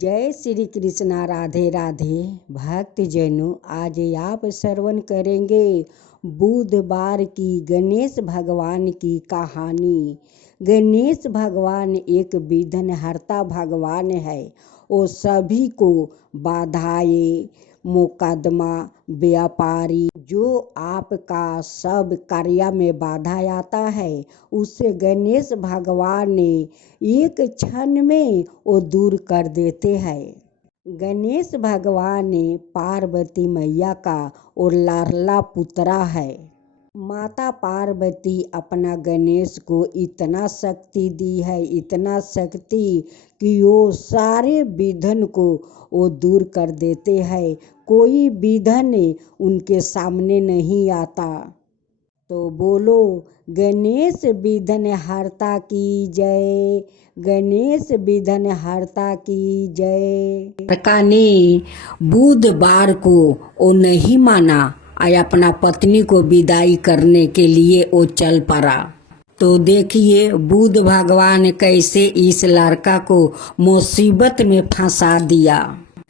जय श्री कृष्णा। राधे राधे। भक्त जनों, आज आप श्रवण करेंगे बुधवार की गणेश भगवान की कहानी। गणेश भगवान एक विघ्न हरता भगवान है। वो सभी को बाधाएं, मुकदमा, व्यापारी जो आपका सब कार्य में बाधा आता है, उससे गणेश भगवान ने एक क्षण में वो दूर कर देते हैं। गणेश भगवान पार्वती मैया का और लाडला पुत्रा है। माता पार्वती अपना गणेश को इतना शक्ति दी है, इतना शक्ति कि वो सारे विघ्न को वो दूर कर देते हैं। कोई विघ्न उनके सामने नहीं आता। तो बोलो गणेश विघ्न हरता की जय, गणेश विघ्न हरता की जय। का ने बुधवार को वो नहीं माना और अपना पत्नी को विदाई करने के लिए वो चल पड़ा। तो देखिए बुध भगवान कैसे इस लड़का को मुसीबत में फंसा दिया।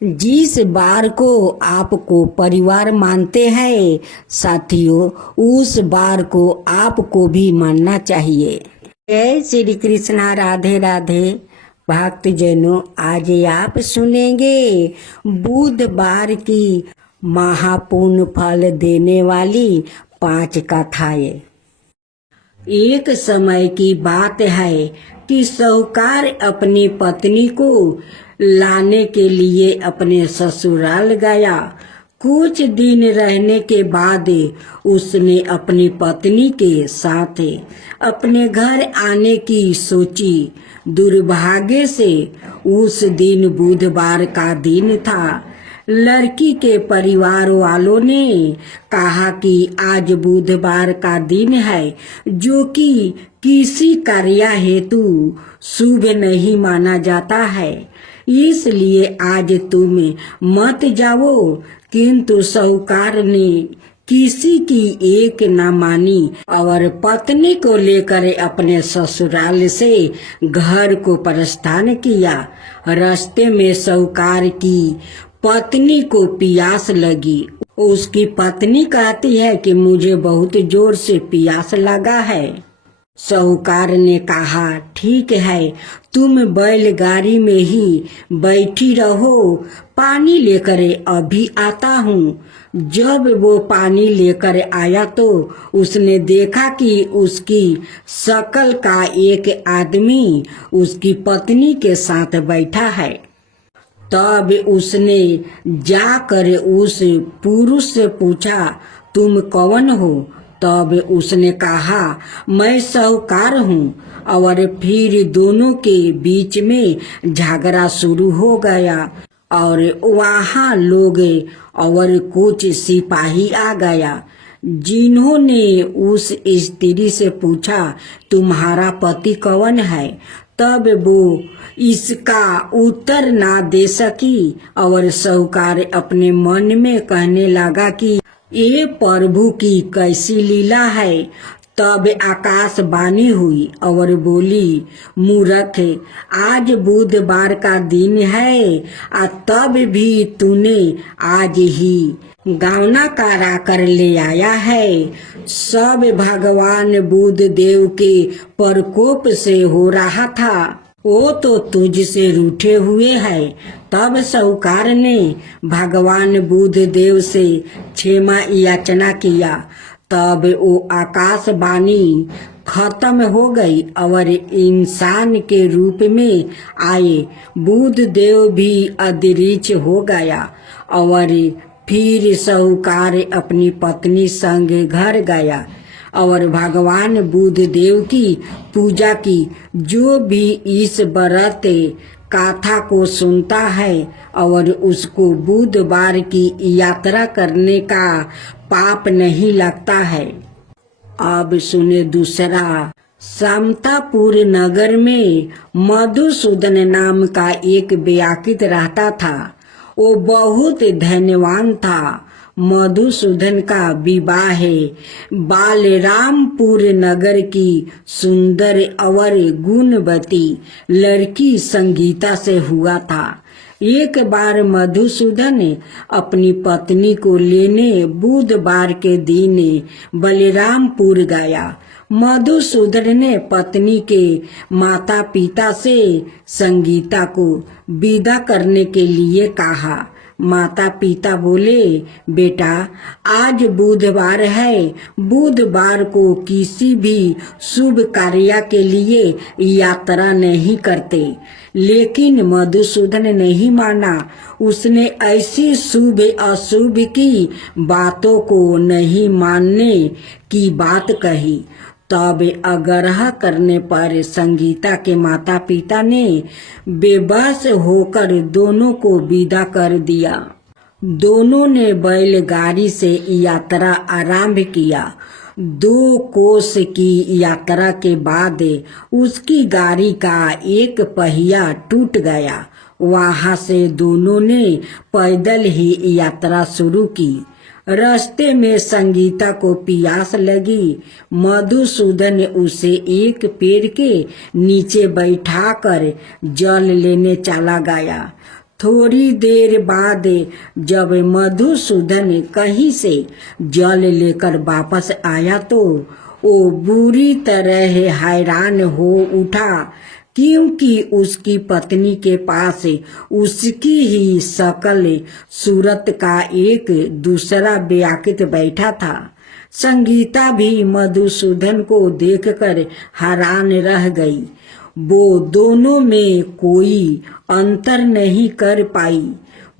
जिस बार को आपको परिवार मानते हैं साथियों, उस बार को आपको भी मानना चाहिए। जय श्री कृष्णा। राधे राधे। भक्त जनों, आज आप सुनेंगे बुधवार की महापुण्य फल देने वाली 5 कथाएं। एक समय की बात है कि साहूकार अपनी पत्नी को लाने के लिए अपने ससुराल गया। कुछ दिन रहने के बाद उसने अपनी पत्नी के साथ अपने घर आने की सोची। दुर्भाग्य से उस दिन बुधवार का दिन था। लड़की के परिवार वालों ने कहा कि आज बुधवार का दिन है, जो कि किसी कार्य हेतु शुभ नहीं माना जाता है, इसलिए आज तुम मत जाओ। किंतु साहूकार ने किसी की एक न मानी और पत्नी को लेकर अपने ससुराल से घर को प्रस्थान किया। रास्ते में साहूकार की पत्नी को प्यास लगी। उसकी पत्नी कहती है कि मुझे बहुत जोर से प्यास लगा है। साहूकार ने कहा, ठीक है, तुम बैलगाड़ी में ही बैठी रहो, पानी लेकर अभी आता हूँ। जब वो पानी लेकर आया तो उसने देखा कि उसकी शकल का एक आदमी उसकी पत्नी के साथ बैठा है। तब उसने जाकर उस पुरुष से पूछा, तुम कौन हो? तब उसने कहा, मैं साहूकार हूँ। और फिर दोनों के बीच में झगड़ा शुरू हो गया और वहाँ लोग और कुछ सिपाही आ गया, जिन्होंने उस स्त्री से पूछा, तुम्हारा पति कौन है? तब वो इसका उत्तर ना दे सकी और साहूकार अपने मन में कहने लगा कि ये प्रभु की कैसी लीला है। तब आकाशवाणी हुई और बोली, मूर्ख, आज बुधवार का दिन है और तब भी तूने आज ही गावना करा कर ले आया है। सब भगवान बुध देव के प्रकोप से हो रहा था, वो तो तुझसे रूठे हुए है। तब साहूकार ने भगवान बुध देव से क्षमा याचना किया। तब वो आकाशवाणी खत्म हो गई और इंसान के रूप में आए बुध देव भी अदृश्य हो गया। और फिर साहूकार अपनी पत्नी संग घर गया और भगवान बुध देव की पूजा की। जो भी इस व्रत कथा को सुनता है और उसको बुधवार की यात्रा करने का पाप नहीं लगता है। अब सुने दूसरा। समतापुर नगर में मधुसूदन नाम का एक व्याकित रहता था। वो बहुत धन्यवान था। मधुसूदन का विवाह बालरामपुर नगर की सुंदर और गुणवती लड़की संगीता से हुआ था। एक बार मधुसूदन अपनी पत्नी को लेने बुधवार के दिन बलरामपुर गया। मधुसूदन ने पत्नी के माता पिता से संगीता को विदा करने के लिए कहा। माता पिता बोले, बेटा आज बुधवार है, बुधवार को किसी भी शुभ कार्य के लिए यात्रा नहीं करते। लेकिन मधुसूदन नहीं माना। उसने ऐसी शुभ अशुभ की बातों को नहीं मानने की बात कही। तब आग्रह करने पर संगीता के माता पिता ने बेबस होकर दोनों को विदा कर दिया। दोनों ने बैलगाड़ी से यात्रा आरंभ किया। 2 कोस की यात्रा के बाद उसकी गाड़ी का एक पहिया टूट गया। वहां से दोनों ने पैदल ही यात्रा शुरू की। रास्ते में संगीता को प्यास लगी। मधुसूदन उसे एक पेड़ के नीचे बैठाकर जल लेने चला गया। थोड़ी देर बाद जब मधुसूदन कहीं से जल लेकर वापस आया तो वो बुरी तरह हैरान हो उठा, क्योंकि उसकी पत्नी के पास उसकी ही शकल सूरत का एक दूसरा व्याकृत बैठा था। संगीता भी मधुसूदन को देखकर हैरान रह गई। वो दोनों में कोई अंतर नहीं कर पाई।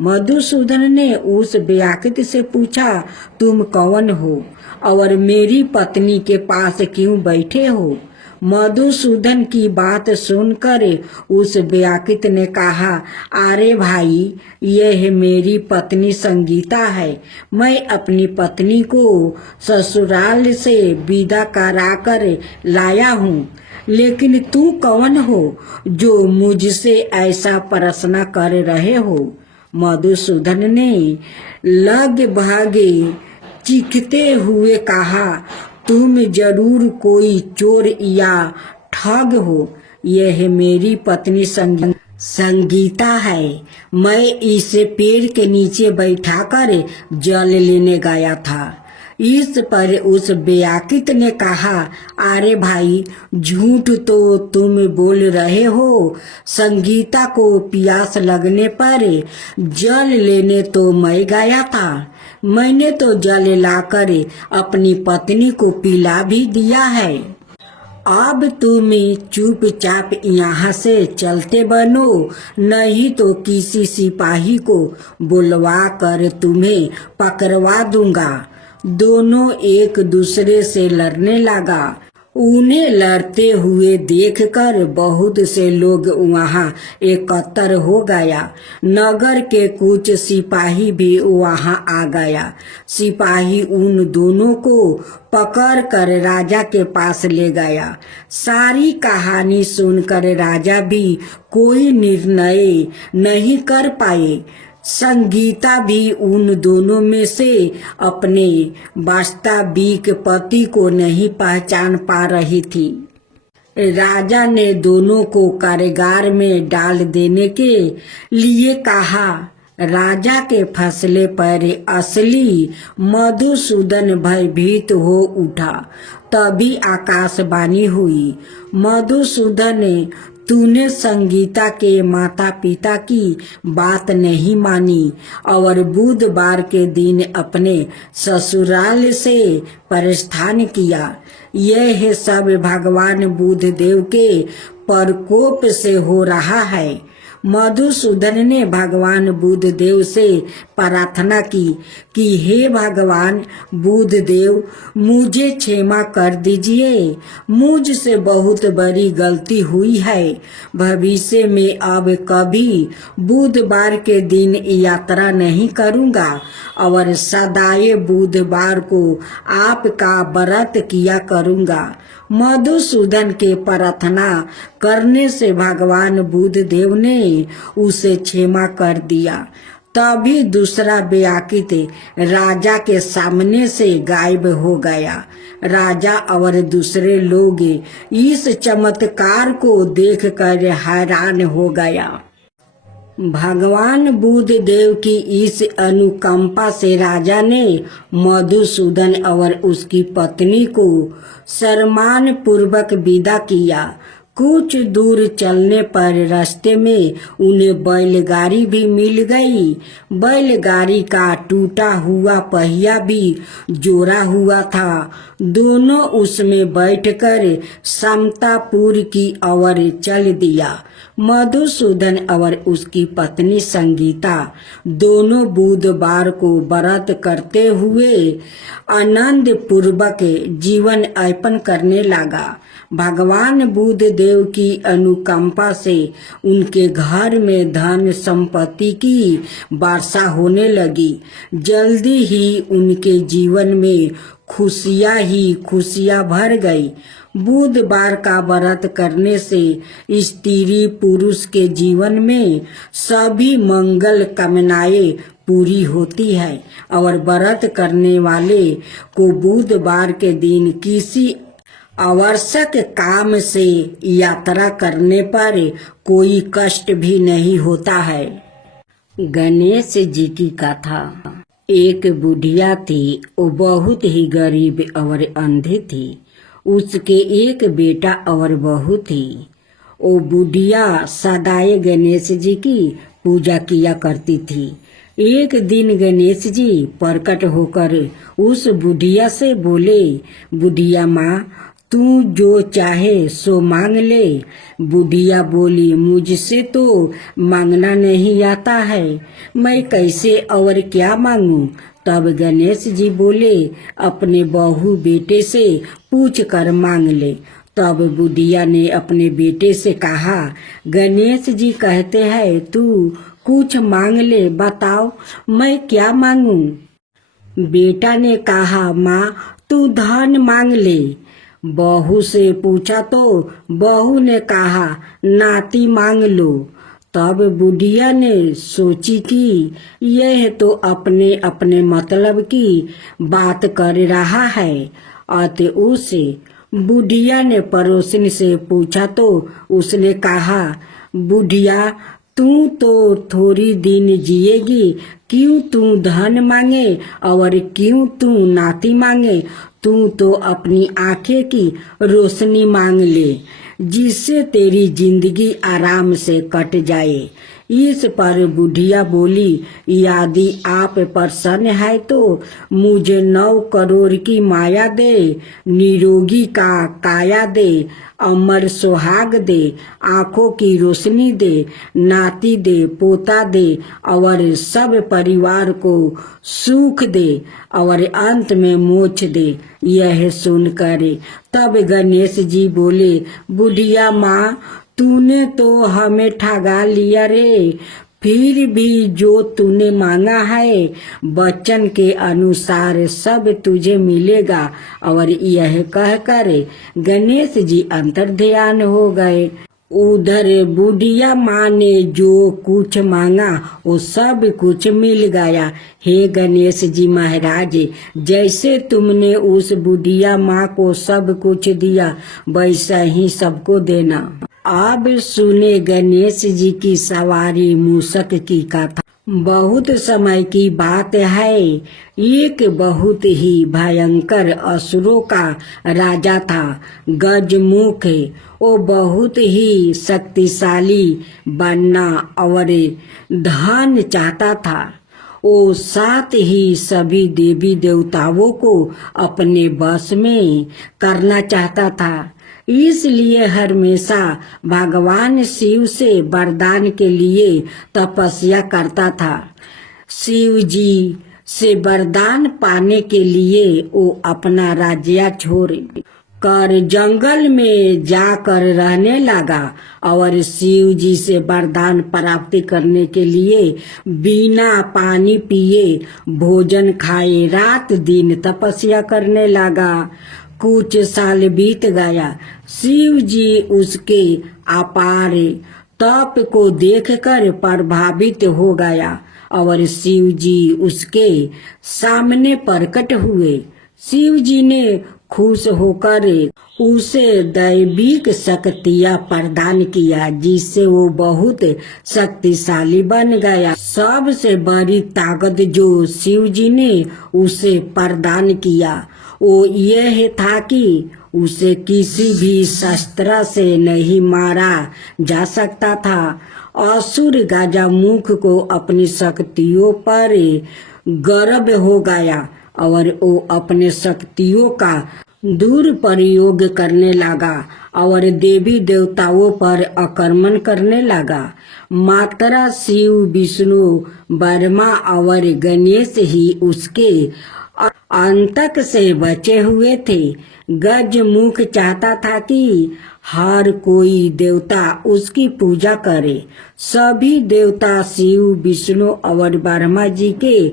मधुसूदन ने उस व्याकृत से पूछा, तुम कौन हो और मेरी पत्नी के पास क्यों बैठे हो? मधुसूदन की बात सुनकर उस व्याकृत ने कहा, अरे भाई, यह मेरी पत्नी संगीता है। मैं अपनी पत्नी को ससुराल से विदा कराकर लाया हूँ। लेकिन तू कौन हो जो मुझसे ऐसा प्रश्न कर रहे हो? मधुसूदन ने लगभग चीखते हुए कहा, तुम जरूर कोई चोर या ठग हो। यह मेरी पत्नी संगीता है। मैं इसे पेड़ के नीचे बैठाकर जल लेने गया था। इस पर उस व्याकृत ने कहा, अरे भाई, झूठ तो तुम बोल रहे हो। संगीता को प्यास लगने पर जल लेने तो मैं गया था। मैंने तो जल लाकर अपनी पत्नी को पिला भी दिया है। अब तुम चुपचाप यहाँ से चलते बनो, नहीं तो किसी सिपाही को बुलवा कर तुम्हें पकड़वा दूंगा। दोनों एक दूसरे से लड़ने लगा। उन्हें लड़ते हुए देखकर बहुत से लोग वहां एकत्र हो गया। नगर के कुछ सिपाही भी वहां आ गया। सिपाही उन दोनों को पकड़कर राजा के पास ले गया। सारी कहानी सुनकर राजा भी कोई निर्णय नहीं कर पाए। संगीता भी उन दोनों में से अपने वास्तविक पति को नहीं पहचान पा रही थी। राजा ने दोनों को कारागार में डाल देने के लिए कहा। राजा के फैसले पर असली मधुसूदन भयभीत हो उठा। तभी आकाशवाणी हुई, मधुसूदन, तूने संगीता के माता पिता की बात नहीं मानी और बुधवार के दिन अपने ससुराल से प्रस्थान किया। यह सब भगवान बुद्धदेव के प्रकोप से हो रहा है। मधुसूदन ने भगवान बुद्धदेव से प्रार्थना की कि हे भगवान बुद्धदेव, मुझे क्षमा कर दीजिए। मुझसे बहुत बड़ी गलती हुई है। भविष्य में अब कभी बुधवार के दिन यात्रा नहीं करूंगा और सदाए बुधवार को आपका व्रत किया करूंगा। मधुसूदन के प्रार्थना करने से भगवान बुद्धदेव ने उसे क्षमा कर दिया। तभी दूसरा व्याकृत राजा के सामने से गायब हो गया। राजा और दूसरे लोग इस चमत्कार को देखकर हैरान हो गया। भगवान बुद्ध देव की इस अनुकंपा से राजा ने मधुसूदन और उसकी पत्नी को सम्मान पूर्वक विदा किया। कुछ दूर चलने पर रास्ते में उन्हें बैलगाड़ी भी मिल गई। बैलगाड़ी का टूटा हुआ पहिया भी जोड़ा हुआ था। दोनों उसमें बैठकर समतापुर की ओर चल दिया। मधुसूदन और उसकी पत्नी संगीता दोनों बुधवार को व्रत करते हुए आनंद पूर्वक जीवन यापन करने लगा। भगवान बुद्ध देव की अनुकंपा से उनके घर में धन संपत्ति की वर्षा होने लगी। जल्दी ही उनके जीवन में खुशियां ही खुशियां भर गई। बुधवार का व्रत करने से स्त्री पुरुष के जीवन में सभी मंगल कामनाएं पूरी होती है और व्रत करने वाले को बुधवार के दिन किसी आवश्यक काम से यात्रा करने पर कोई कष्ट भी नहीं होता है। गणेश जी की कथा। एक बुढ़िया थी, वो बहुत ही गरीब और अंधी थी। उसके एक बेटा और बहू थी। वो बुढ़िया सदाए गणेश जी की पूजा किया करती थी। एक दिन गणेश जी प्रकट होकर उस बुढ़िया से बोले, बुढ़िया माँ, तू जो चाहे सो मांग ले। बुढ़िया बोली, मुझसे तो मांगना नहीं आता है, मैं कैसे और क्या मांगूं। तब गणेश जी बोले, अपने बहू बेटे से पूछ कर मांग ले। तब बुढ़िया ने अपने बेटे से कहा, गणेश जी कहते हैं तू कुछ मांग ले, बताओ मैं क्या मांगूं। बेटा ने कहा, माँ तू धन मांग ले। बहू से पूछा तो बहू ने कहा, नाती मांग लो। तब बुढ़िया ने सोची कि यह तो अपने अपने मतलब की बात कर रहा है। अतः उसे बुढ़िया ने पड़ोसिन से पूछा तो उसने कहा, बुढ़िया तू तो थोड़ी दिन जिएगी, क्यों तू धन मांगे और क्यों तू नाती मांगे। तू तो अपनी आंखें की रोशनी मांग ले, जिससे तेरी जिंदगी आराम से कट जाए। इस पर बुढ़िया बोली, यदि आप प्रसन्न है तो मुझे 9 करोड़ की माया दे, निरोगी का काया दे, अमर सुहाग दे, आंखों की रोशनी दे, नाती दे, पोता दे और सब परिवार को सुख दे और अंत में मोक्ष दे। यह सुनकर तब गणेश जी बोले, बुढ़िया माँ, तूने तो हमें ठगा लिया रे। फिर भी जो तूने मांगा है वचन के अनुसार सब तुझे मिलेगा। और यह कहकर गणेश जी अंतर्ध्यान हो गए। उधर बुढ़िया माँ ने जो कुछ मांगा वो सब कुछ मिल गया। हे गणेश जी महाराज, जैसे तुमने उस बुढ़िया माँ को सब कुछ दिया वैसा ही सबको देना। अब सुने गणेश जी की सवारी मूषक की कथा। बहुत समय की बात है, एक बहुत ही भयंकर असुरों का राजा था, गजमुख। वो बहुत ही शक्तिशाली बनना और धन चाहता था। वो साथ ही सभी देवी देवताओं को अपने वश में करना चाहता था। इसलिए हमेशा भगवान शिव से वरदान के लिए तपस्या करता था। शिव जी से वरदान पाने के लिए वो अपना राज्य छोड़ कर जंगल में जाकर रहने लगा और शिव जी से वरदान प्राप्ति करने के लिए बिना पानी पिए भोजन खाए रात दिन तपस्या करने लगा। कुछ साल बीत गया। शिव जी उसके अपार तप को देखकर प्रभावित हो गया और शिव जी उसके सामने प्रकट हुए। शिव जी ने खुश होकर उसे दैविक शक्तियाँ प्रदान किया, जिससे वो बहुत शक्तिशाली बन गया। सबसे बड़ी ताकत जो शिव जी ने उसे प्रदान किया वो यह था कि उसे किसी भी शस्त्र से नहीं मारा जा सकता था। असुर गजमुख को अपनी शक्तियों पर गर्व हो गया और वो अपने शक्तियों का दुरुपयोग करने लगा और देवी देवताओं पर आक्रमण करने लगा। मात्र शिव, विष्णु, ब्रह्मा और गणेश ही उसके आतंक से बचे हुए थे। गजमुख चाहता था कि हर कोई देवता उसकी पूजा करे। सभी देवता शिव, विष्णु और ब्रह्मा जी के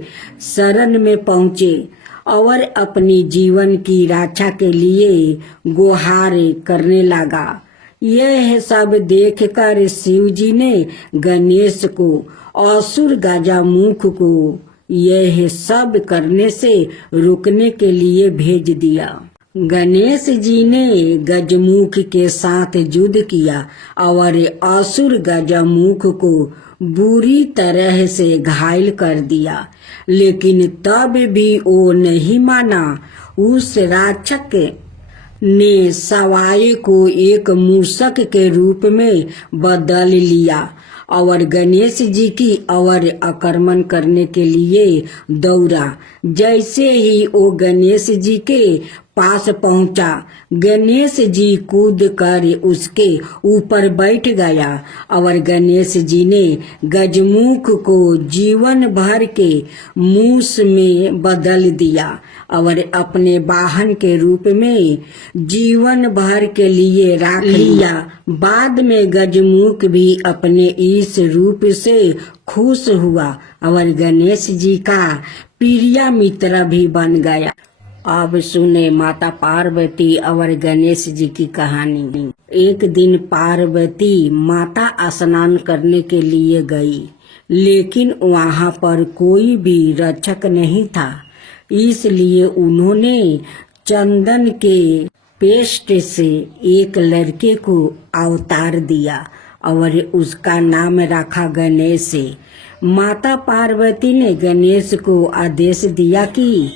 शरण में पहुँचे और अपनी जीवन की रक्षा के लिए गुहार करने लगा। यह सब देखकर शिव जी ने गणेश को, असुर गजमुख को यह सब करने से रोकने के लिए भेज दिया। गणेश जी ने गजमुख के साथ युद्ध किया और असुर गजमुख को बुरी तरह से घायल कर दिया, लेकिन तब भी वो नहीं माना। उस राक्षस ने सवाई को एक मूषक के रूप में बदल लिया और गणेश जी की ओर आक्रमण करने के लिए दौड़ा। जैसे ही वो गणेश जी के पास पहुंचा, गणेश जी कूद कर उसके ऊपर बैठ गया और गणेश जी ने गजमुख को जीवन भर के मूस में बदल दिया और अपने वाहन के रूप में जीवन भर के लिए रख लिया। बाद में गजमुख भी अपने इस रूप से खुश हुआ और गणेश जी का प्रिय मित्र भी बन गया। अब सुने माता पार्वती और गणेश जी की कहानी। एक दिन पार्वती माता स्नान करने के लिए गई, लेकिन वहां पर कोई भी रक्षक नहीं था। इसलिए उन्होंने चंदन के पेस्ट से एक लड़के को अवतार दिया और उसका नाम रखा गणेश। माता पार्वती ने गणेश को आदेश दिया कि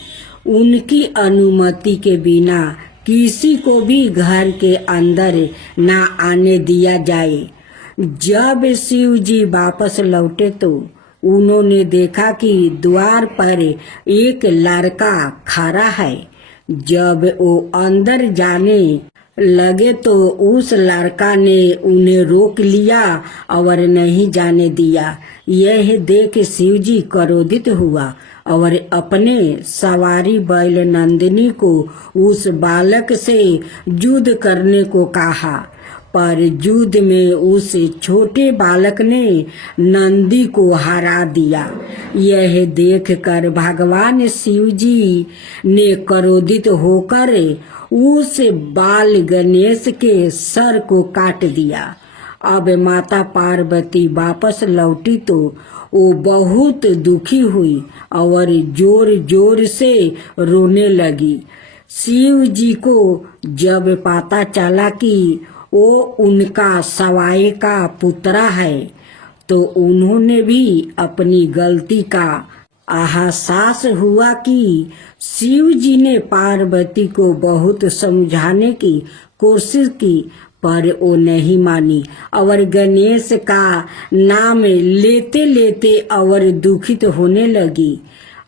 उनकी अनुमति के बिना किसी को भी घर के अंदर ना आने दिया जाए। जब शिव जी वापस लौटे तो उन्होंने देखा कि द्वार पर एक लड़का खड़ा है। जब वो अंदर जाने लगे तो उस लड़का ने उन्हें रोक लिया और नहीं जाने दिया। यह देख शिव जी क्रोधित हुआ और अपने सवारी बैल नंदिनी को उस बालक से युद्ध करने को कहा, पर युद्ध में उस छोटे बालक ने नंदी को हरा दिया। यह देखकर भगवान शिव जी ने क्रोधित होकर उस बाल गणेश के सर को काट दिया। अब माता पार्वती वापस लौटी तो वो बहुत दुखी हुई और जोर जोर से रोने लगी। शिव जी को जब पता चला कि वो उनका सवाई का पुत्र है तो उन्होंने भी अपनी गलती का एहसास हुआ कि शिव जी ने पार्वती को बहुत समझाने की कोशिश की, पर वो नहीं मानी और गणेश का नाम लेते लेते और दुखित होने लगी।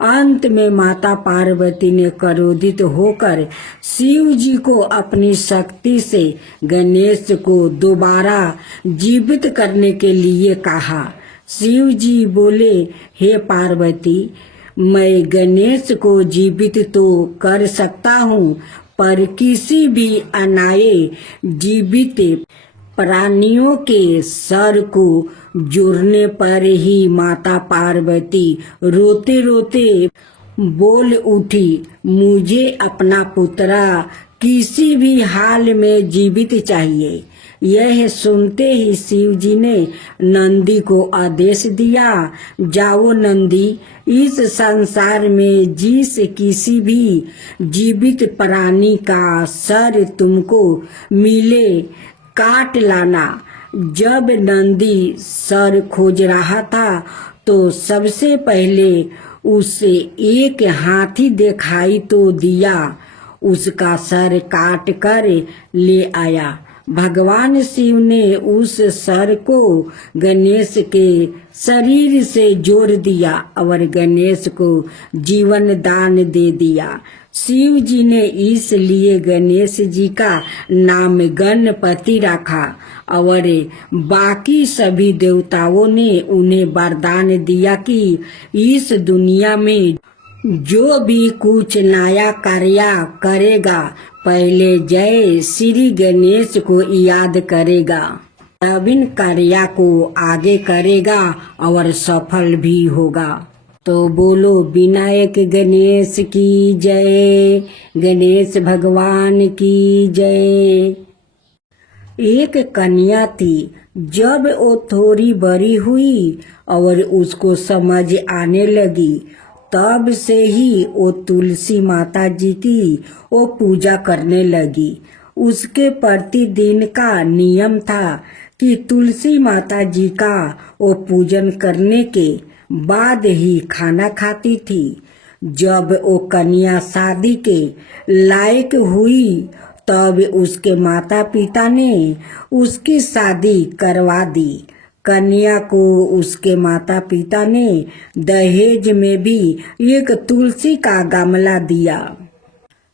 अंत में माता पार्वती ने क्रोधित होकर शिव जी को अपनी शक्ति से गणेश को दोबारा जीवित करने के लिए कहा। शिव जी बोले, हे पार्वती, मैं गणेश को जीवित तो कर सकता हूँ, पर किसी भी अनाए जीवित प्राणियों के सर को जोड़ने पर ही माता पार्वती रोते रोते बोल उठी, मुझे अपना पुत्र किसी भी हाल में जीवित चाहिए। यह सुनते ही शिव जी ने नंदी को आदेश दिया, जाओ नंदी, इस संसार में जिस किसी भी जीवित प्राणी का सर तुमको मिले काट लाना। जब नंदी सर खोज रहा था तो सबसे पहले उसे एक हाथी दिखाई तो दिया, उसका सर काट कर ले आया। भगवान शिव ने उस सर को गणेश के शरीर से जोड़ दिया और गणेश को जीवन दान दे दिया। शिव जी ने इसलिए गणेश जी का नाम गणपति रखा और बाकी सभी देवताओं ने उन्हें वरदान दिया कि इस दुनिया में जो भी कुछ नया कार्य करेगा पहले जय श्री गणेश को याद करेगा, नवीन कार्य को आगे करेगा और सफल भी होगा। तो बोलो विनायक गणेश की जय, गणेश भगवान की जय। एक कन्या थी, जब वो थोड़ी बड़ी हुई और उसको समझ आने लगी तब से ही वो तुलसी माता जी की वो पूजा करने लगी। उसके प्रतिदिन का नियम था कि तुलसी माता जी का वो पूजन करने के बाद ही खाना खाती थी। जब वो कन्या शादी के लायक हुई तब उसके माता पिता ने उसकी शादी करवा दी। कन्या को उसके माता पिता ने दहेज में भी एक तुलसी का गमला दिया।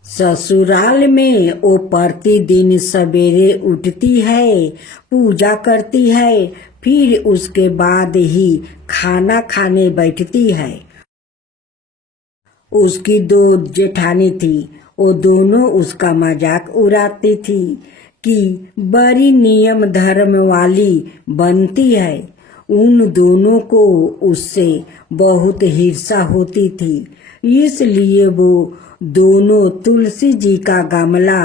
ससुराल में वो प्रतिदिन सवेरे उठती है, पूजा करती है, फिर उसके बाद ही खाना खाने बैठती है। उसकी 2 जेठानी थी, वो दोनों उसका मजाक उड़ाती थी कि बड़ी नियम धर्म वाली बनती है। उन दोनों को उससे बहुत ईर्ष्या होती थी, इसलिए वो दोनों तुलसी जी का गमला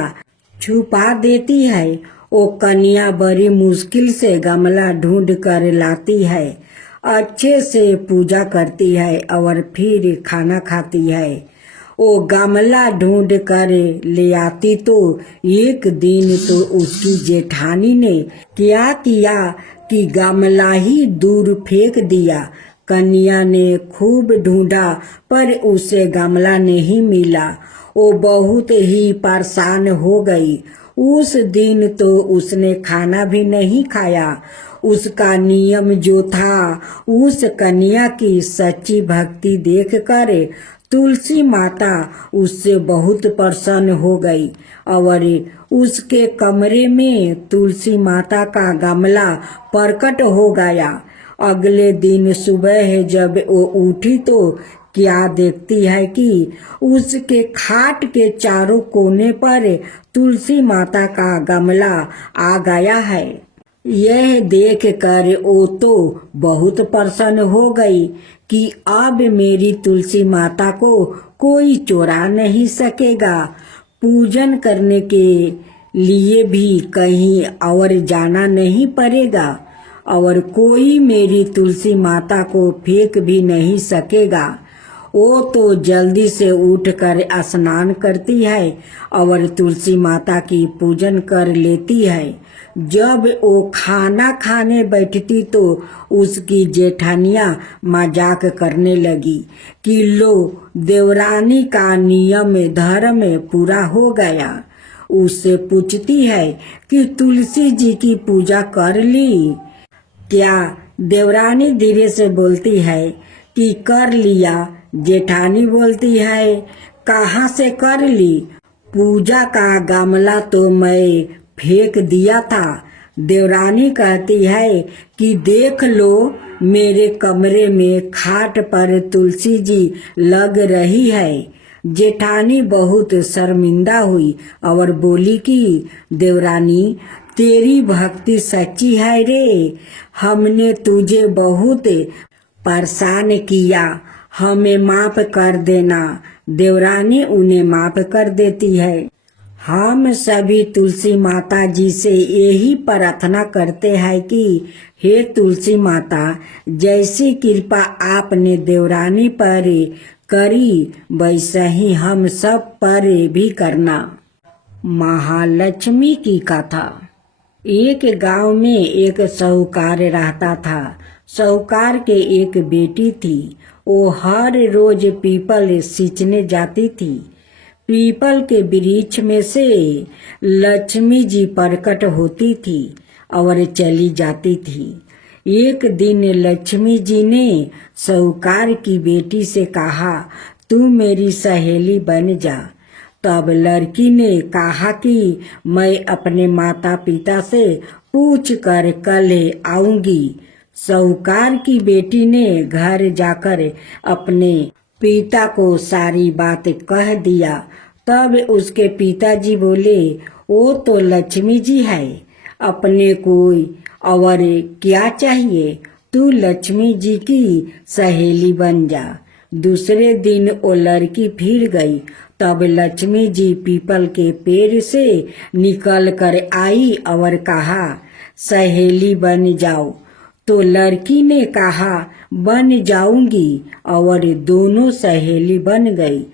छुपा देती है। वो कन्या बड़ी मुश्किल से गमला ढूंढ कर लाती है, अच्छे से पूजा करती है और फिर खाना खाती है। वो गमला ढूंढ कर ले आती तो एक दिन तो उसकी जेठानी ने क्या किया कि गमला ही दूर फेंक दिया। कन्या ने खूब ढूंढा पर उसे गमला नहीं मिला। वो बहुत ही परेशान हो गई। उस दिन तो उसने खाना भी नहीं खाया। उसका नियम जो था, उस कन्या की सच्ची भक्ति देखकर तुलसी माता उससे बहुत प्रसन्न हो गई और उसके कमरे में तुलसी माता का गमला प्रकट हो गया। अगले दिन सुबह जब वो उठी तो क्या देखती है कि उसके खाट के चारों कोने पर तुलसी माता का गमला आ गया है। यह देख कर वो तो बहुत प्रसन्न हो गई कि अब मेरी तुलसी माता को कोई चुरा नहीं सकेगा। पूजन करने के लिए भी कहीं और जाना नहीं पड़ेगा और कोई मेरी तुलसी माता को फेंक भी नहीं सकेगा। वो तो जल्दी से उठकर स्नान करती है और तुलसी माता की पूजन कर लेती है। जब वो खाना खाने बैठती तो उसकी जेठानियां मजाक करने लगी कि लो देवरानी का नियम धर्म पूरा हो गया। उससे पूछती है कि तुलसी जी की पूजा कर ली क्या? देवरानी धीरे से बोलती है कि कर लिया। जेठानी बोलती है कहाँ से कर ली? पूजा का गमला तो मैं फेंक दिया था। देवरानी कहती है कि देख लो मेरे कमरे में खाट पर तुलसी जी लग रही है। जेठानी बहुत शर्मिंदा हुई और बोली कि देवरानी तेरी भक्ति सच्ची है रे, हमने तुझे बहुत परेशान किया, हमें माफ कर देना। देवरानी उन्हें माफ कर देती है। हम सभी तुलसी माता जी से यही प्रार्थना करते हैं कि हे तुलसी माता, जैसी कृपा आपने देवरानी पर करी वैसा ही हम सब पर भी करना। महालक्ष्मी की कथा। एक गांव में एक साहूकार रहता था। साहूकार के एक बेटी थी। वो हर रोज पीपल सींचने जाती थी। पीपल के वृक्ष में से लक्ष्मी जी प्रकट होती थी और चली जाती थी। एक दिन लक्ष्मी जी ने साहूकार की बेटी से कहा, तू मेरी सहेली बन जा। तब लड़की ने कहा कि मैं अपने माता पिता से पूछ कर कल आऊंगी। साहूकार की बेटी ने घर जाकर अपने पिता को सारी बात कह दिया। तब उसके पिताजी बोले, वो तो लक्ष्मी जी है, अपने कोई और क्या चाहिए, तू लक्ष्मी जी की सहेली बन जा। दूसरे दिन वो लड़की फिर गई। तब लक्ष्मी जी पीपल के पेड़ से निकल कर आई और कहा, सहेली बन जाओ। तो लड़की ने कहा, बन जाऊंगी, और दोनों सहेली बन गई।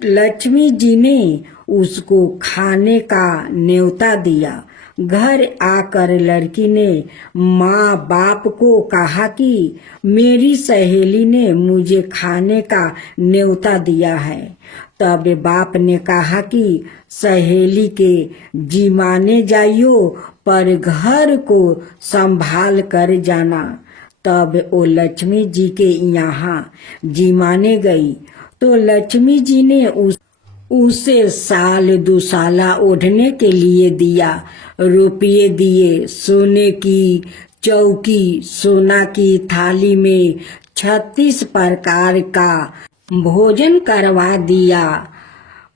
लक्ष्मी जी ने उसको खाने का न्योता दिया। घर आकर लड़की ने माँ बाप को कहा कि मेरी सहेली ने मुझे खाने का न्योता दिया है। तब बाप ने कहा कि सहेली के जिमाने जाइयो, पर घर को संभाल कर जाना। तब वो लक्ष्मी जी के यहाँ जिमाने गई। तो लक्ष्मी जी ने उसे साल दुसाला ओढ़ने के लिए दिया, रुपये दिए, सोने की चौकी, सोना की थाली में 36 प्रकार का भोजन करवा दिया।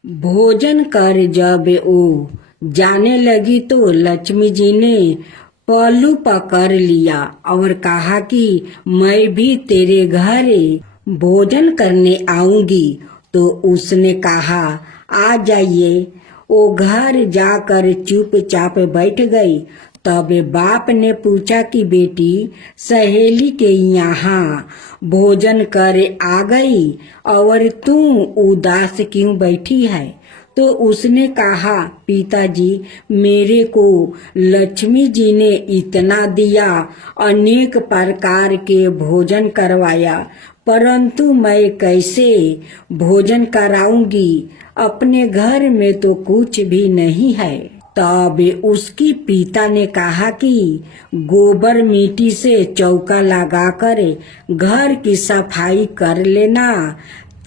भोजन कर जब वो जाने लगी तो लक्ष्मी जी ने पल्लू पकड़ लिया और कहा कि मैं भी तेरे घर भोजन करने आऊंगी। तो उसने कहा, आ जाइए। वो घर जाकर चुपचाप बैठ गई। तब बाप ने पूछा कि बेटी, सहेली के यहाँ भोजन कर आ गई और तू उदास क्यों बैठी है? तो उसने कहा, पिताजी, मेरे को लक्ष्मी जी ने इतना दिया, अनेक प्रकार के भोजन करवाया, परंतु मैं कैसे भोजन कराऊंगी? अपने घर में तो कुछ भी नहीं है। तब उसकी पिता ने कहा कि गोबर मिट्टी से चौका लगाकर घर की सफाई कर लेना।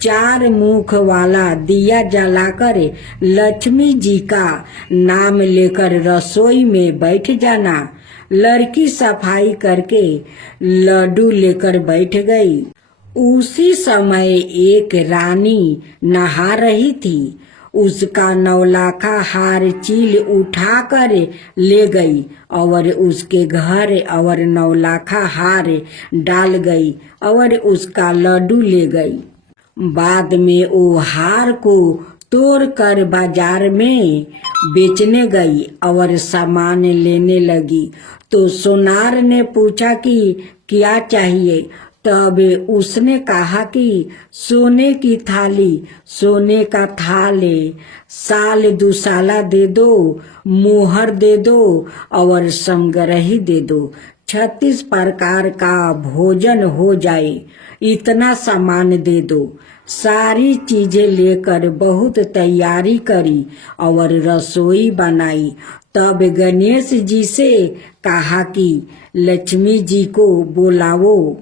4 मुख वाला दिया जलाकर लक्ष्मी जी का नाम लेकर रसोई में बैठ जाना। लड़की सफाई करके लड्डू लेकर बैठ गई। उसी समय एक रानी नहा रही थी। उसका 9 लाखा हार चील उठाकर ले गई और उसके घर और 9 लाखा हार डाल गई और उसका लड्डू ले गई। बाद में वो हार को तोड़ कर बाजार में बेचने गई और सामान लेने लगी। तो सोनार ने पूछा कि क्या चाहिए? तब उसने कहा कि सोने की थाली, सोने का थाल, साल दुसाला दे दो, मोहर दे दो और संग्रही दे दो। 36 प्रकार का भोजन हो जाए, इतना सामान दे दो। सारी चीजें लेकर बहुत तैयारी करी और रसोई बनाई। तब गणेश जी से कहा कि लक्ष्मी जी को बुलाओ।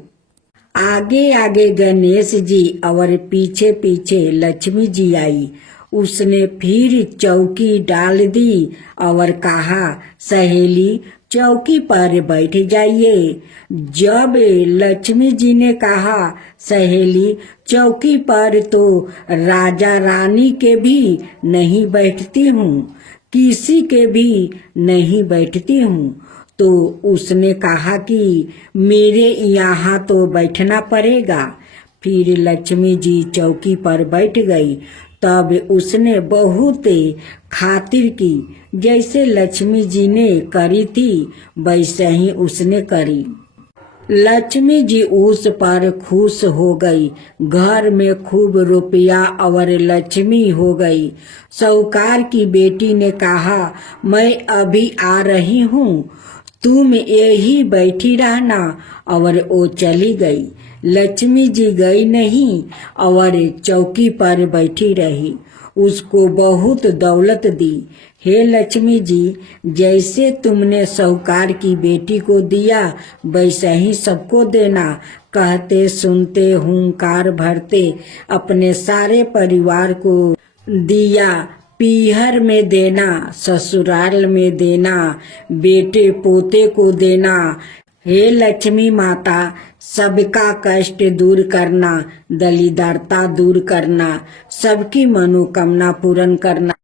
आगे आगे गणेश जी और पीछे पीछे लक्ष्मी जी आई। उसने फिर चौकी डाल दी और कहा, सहेली, चौकी पर बैठ जाइए। जब लक्ष्मी जी ने कहा, सहेली, चौकी पर तो राजा रानी के भी नहीं बैठती हूँ, किसी के भी नहीं बैठती हूँ। तो उसने कहा कि मेरे यहाँ तो बैठना पड़ेगा। फिर लक्ष्मी जी चौकी पर बैठ गई। तब उसने बहुत खातिर की। जैसे लक्ष्मी जी ने करी थी वैसे ही उसने करी। लक्ष्मी जी उस पर खुश हो गई। घर में खूब रुपया और लक्ष्मी हो गई। साहूकार की बेटी ने कहा, मैं अभी आ रही हूँ, तुम यही बैठी रहना, और वो चली गई। लक्ष्मी जी गई नहीं और चौकी पर बैठी रही। उसको बहुत दौलत दी। हे लक्ष्मी जी, जैसे तुमने साहूकार की बेटी को दिया वैसे ही सबको देना। कहते सुनते हुंकार भरते अपने सारे परिवार को दिया। पीहर में देना, ससुराल में देना, बेटे पोते को देना। हे लक्ष्मी माता, सबका कष्ट दूर करना, दरिद्रता दूर करना, सबकी मनोकामना पूर्ण करना।